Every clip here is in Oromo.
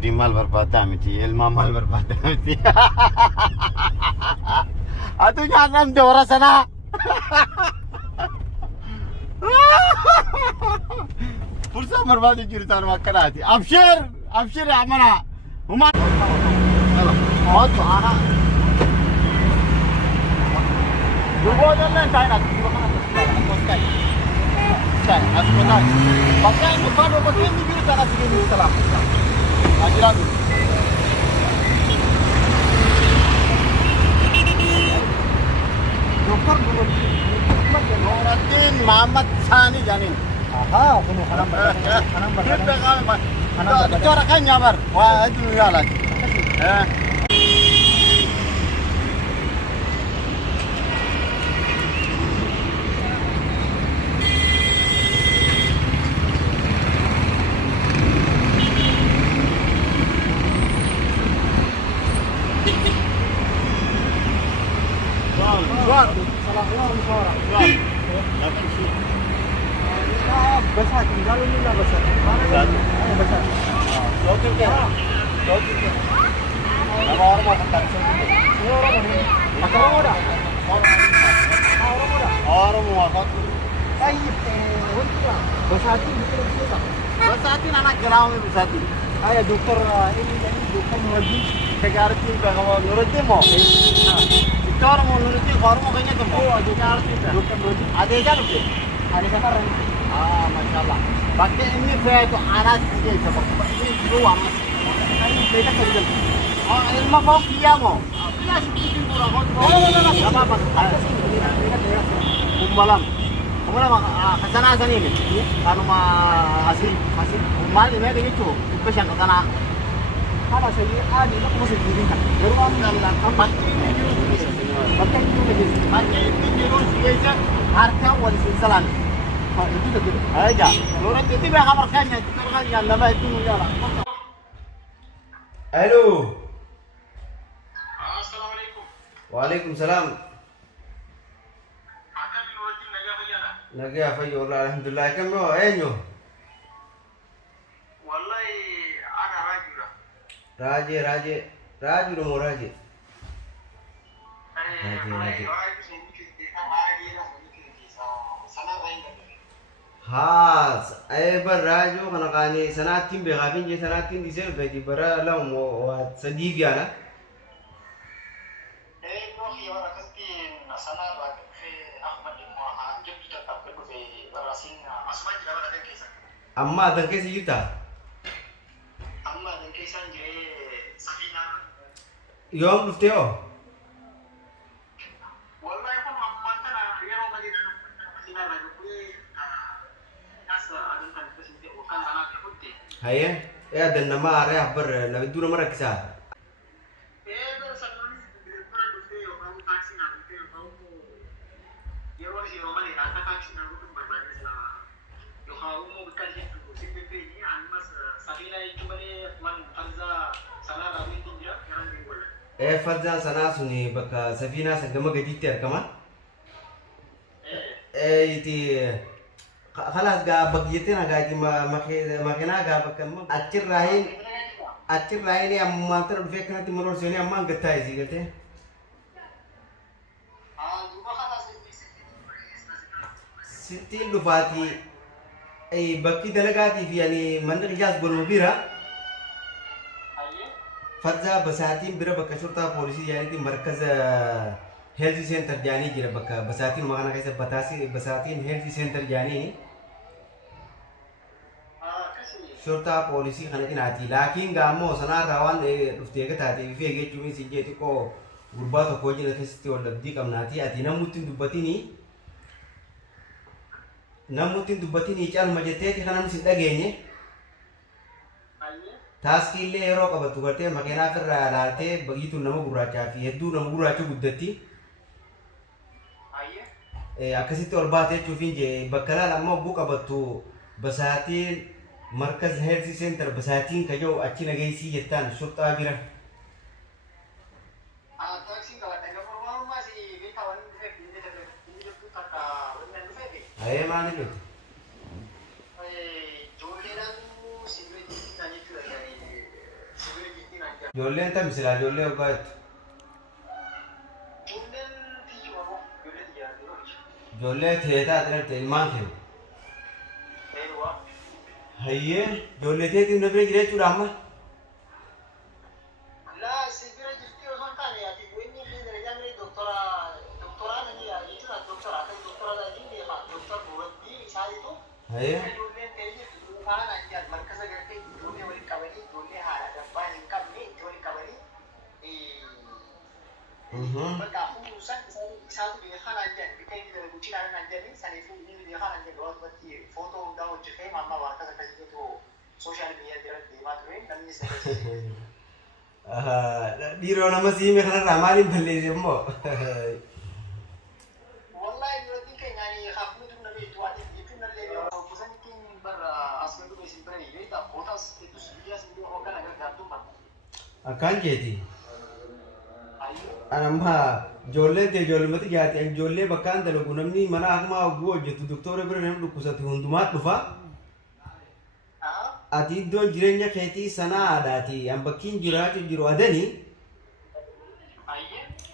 di mal berbata miti, ilma mal berbata miti. Atu jangan de orang sana. Fursa berbadi cerita makan hati. Abshir, abshir ya mana? Umar. Oh tu anak. Dua jalan tak nak. Saya, aku nak. Pakai ini pada pakai ini biru tak nak segini salam. Ajiran. Doktor dulu. Noratin Muhammad Sani Janin. Aha, kuno kanam berada. Kita kan, itu orang kan nyabar. Wah itu ya lagi. Suar. Salam suara. Suar. Besar tinggal ini lah besar. Mana besar? Dokter ke? Dokter ke? Nama orang makan tak sih? Orang mana? Orang muda. Orang muda. Orang makan. Baik, untuk besar itu betul. Besatin anak geram ni besatin. Ayah dokter ini dokter lagi. Sekarang kalau nurutin mau. Cara mau nurutin orang mau kayaknya tu mau. Oh, dokter lagi. Ada kan tu? Ada sekarang. Ah, masyaallah. Pakai ini saya tu anak dia sebab ini dua anak. Ini mereka kerja. Oh, ilmu kau kia mau. Kia seperti kurang kau. Oh, apa apa? Kumbalam. Kumbalam kesana sana ini. Kalau mah hasil mal ini ada gitu. Pesan kesana. Kalau saya ada nak masih diri kan. Baru ambil tempat ini. Pakai ini lagi. Pakai ini jurus biasa. Harga wali silsilah. Itu tu. Aja. Orang itu biar kabar kanya. Kita kan nama itu mula. Halo. Assalamualaikum. Waalaikumsalam. Akan diwujud naga bayar. Lagi apa ya Allah alhamdulillah kamu enyo. Wallahi ana rajula. Raju nomor Raje. Wallahi raju sini kita hari lah ini sana lain dah. हाँ बर राजो खाना खाने सनातीन बेगाबिन ये सनातीन दिसे बेटी बरा लाऊं वो सदीव याना Nohi wala kastin sana raju fi Ahmad Muhammad jumpa tetap ke fi barasin asma jira wala dan kisah. अम्मा दंके से युता Amma dan kisah je safina. योम लुफ्ते हो Wallahi pun amma kana yaro madina safina raju fi asa adan kan kasinte wakan sana ke putti. हाये या दन नमा आ रहा बर नवी दूर मरा किसा फजा सना सुनी बका सफीना संगम गदी तेर कमा इति خلاص قا بقيتنا قاعد ما كنا قا بكم أتشر راهين يا مانتر بفكرة تمرور سوني أمان قتاي زي قلته ستين لفاتي أي بقي دلقاتي في يعني منطقة جاز بالمبيرة فرزا بساتين برا بكا شرطة بوليسي يعني دي مركز هيلث سنتر جاني جرا بكا بساتين مغانا كيسا بتاسي بساتين هيلث سنتر جاني شرطة بوليسي خانة ناتي لكن قامو سنا روان رفتيك تاتي في جيت جومي سيجيتي كو غربات كوجي نكستي ولا بدي كم ناتي أتي نموتين دبتيني كان مجتتي خنا مسيد أجيني تاسكي اللي يروق أبتو كرتي مكينا في الرالتي بقيتو نمو براجع في هدو نمو براجع قدتي أكسيتو الباتي تشوفين جي بكلا لما بوك أبتو بساتين مركز هيلث سنتر بساتين كجو أكيد نجيسي جتان شرطة أبيرة أيه ما نقول Ijoolleen tam silaa ijoollee waggaa jettu. Ijoolleen tiyyi wamoo ijoollee tiyyaatti yoo jiru. Ijoollee teetaa xilatte ilmaan kennu. Eeyyuu. Hayyee ijoollee teetiin na bira jira jechuudha amma. Laa si bira jirti osoo hin taane ati inni fi darajaa mirii doktoraa nani yaa jechuudha doktoraa kan doktoraa ta'anii deema doktor bu'atti isaaniitu. Hayyee. Ijoolleen teeyyii faana ajjaan markasa gartee ijoollee waliin qabanii ijoollee haadha gabbaa hin qabne itti waliin qabanii. Bakka afur san isaatu biyya kana ajjaan bitta inni guddinaan ajjanii saniifuu inni biyya kana ajjaan waantumatti footoo hundaa hojjetee mamma waan akkas akkasiitu sooshaal miidiyaa jiran deemaa ture namni isa Dhiiroo nama siime kanarraa maaliin balleesse immoo? Wallahi duratti keenyaan hafnutu nama itti waan jechuun nallee yoo busanitti barra as gadu beesin biranii beektaa footaas hedduus biyyaas iddoo hoogan agargaartummaa. Akkaan jeeti. Anamma ijoollee ta'e ijoollumatti jaati ijoollee bakkaan dalagu namni mana akkuma hogguu hojjetu doktora bira namni dhukkubsatu hundumaa dhufa. Ati iddoon jireenya keetii sana aadaati an bakkiin jiraachuu jiru adanii.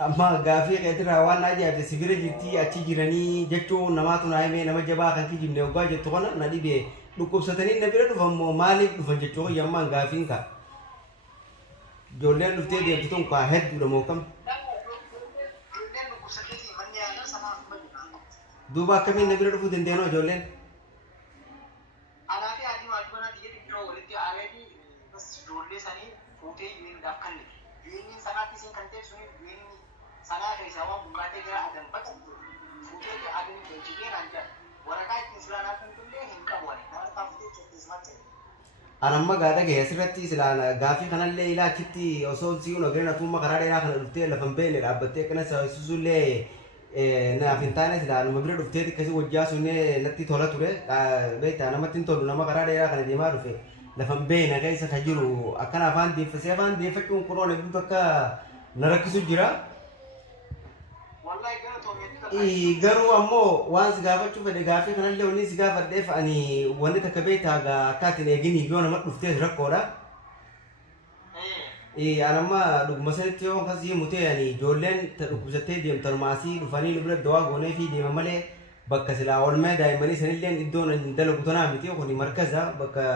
Amma gaafii keetirraa waan ajaa'ibsiisu si bira jirtii achi jiranii jechuun namaatu naa himee nama jabaa kan kijibne hoggaa jettu kana na dhibee dhukkubsatanii na bira dhufan moo maaliif dhufan jechuu yammaan gaafiin ka. Ijoolleen dhuftee deemtu tun kaa hedduudha moo kam? Duuba akkamiin na bira dhufuu dandeenyu ijoolleen? Anaa fi haati maatii manaa biyya xiqqoo walitti aareetii ijoollee sanii fuutee yuuniidhaaf kalle. Yuuniin sanaatti isin kan ta'e suni yuuniin sanaa keessaa waan buqqaatee gara adan baqa fuutee adan beeksitee naan jedha. Waraqaa ittiin silaanaa kan tullee hin qabu ani. Namarraa fuutee cokkees macha. Anamma gaadha gahee asirratti silaan gaafii kanallee ilaachitti osoo si'uun ogeenya atumma karaa dheeraa kana dhuftee lafa hin beekne dhaabbattee akkana saayisusullee naaf hin taane silaanuma bira dhuftee akkasii wajjaa sunnee natti tola ture beektaa namatti hin tolu nama karaa dheeraa kana deemaa dhufe lafa hin beekne keessa kan jiru akkana afaan deeffasee afaan deeffachuun kunoon hedduutu akka na rakkisu jira. Garuu ammoo waan si gaafachuu fedhe gaafii kanallee wanni si gaafadheef ani wanni takka beektaa akkaatiin eegini yoo nama dhuftee rakkoodha. Anamma dhuguma sanitti yoo akkasii mutee ani ijoolleen dhukkubsattee deemtan maasii dhufanii nu bira dawaa goonee fi deema malee bakka silaa oolmee daa'immanii sanillee iddoon dalagu tanaa miti kun markaza bakka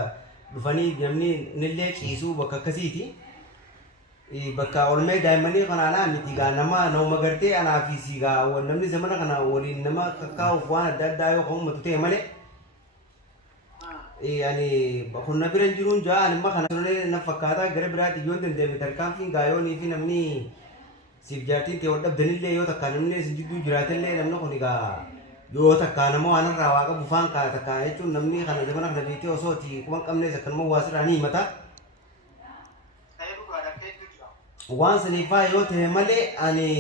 dhufanii namni nillee ciisuu bakka akkasiiti. Bakka oolmee daa'immanii kanaanaa miti gaa nama gartee anaa fi siigaa namni zamana kana waliin nama kakkaa'uuf waan adda addaa yoo kan uummatu ta'e malee. Ani kun na bira jiruun jaa anima kana sunee na fakkaataa gara biraatti yoo dandeeme tarkaanfiin gaayoonii fi namni siif jaartiin ta'e dhabdanillee yoo takka namni isin jidduu jiraatellee namni kun egaa yoo takka nama waan irraa waaqa bufaan kaa takka jechuun namni kana zamana kana beektee osooti quban qabnees akkanuma waasirraa ni himata. Waan saniifaa yoo ta'e malee ani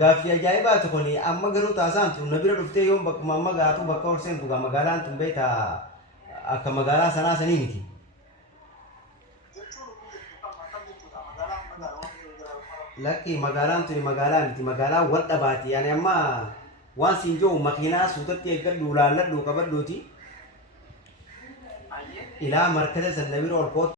gaaffii ajaa'ibaati kun amma garuu taasaan tun na bira dhuftee yoo bakkuma amma gaatu bakka ol seentu gaa magaalaan tun beektaa akka magaalaa sanaa sanii miti. Lakki magaalaan tuni magaalaa miti magaalaa wal dhabaati yani amma waan siin jiru makiinaa suutatti eeggadhu laalladhu qabadhuuti. Ilaa markaza san na bira ol kootu.